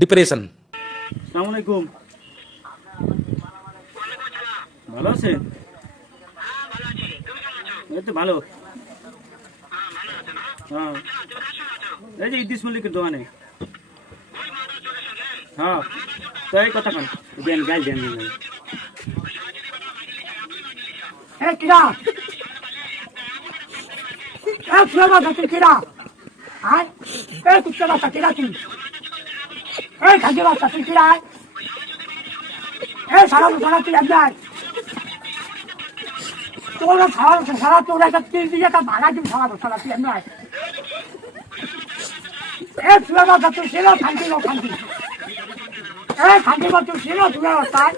Depression. আসসালামু আলাইকুম। ভালো আছেন? এই তো ভালো। হ্যাঁ, এই যে ইদ্রিস মল্লিকের দোকানে। হ্যাঁ, তো এই কথা কান দেন গাইল দেন। সারা তোর একটা 3 দিকে একটা ভাড়া দিন খাওয়াবো সারা তুই এমনি আয় তুলে বাচ্চা তুই ছিল খান্তি খান্তি তুই ছিল তুলে বাচ্চায়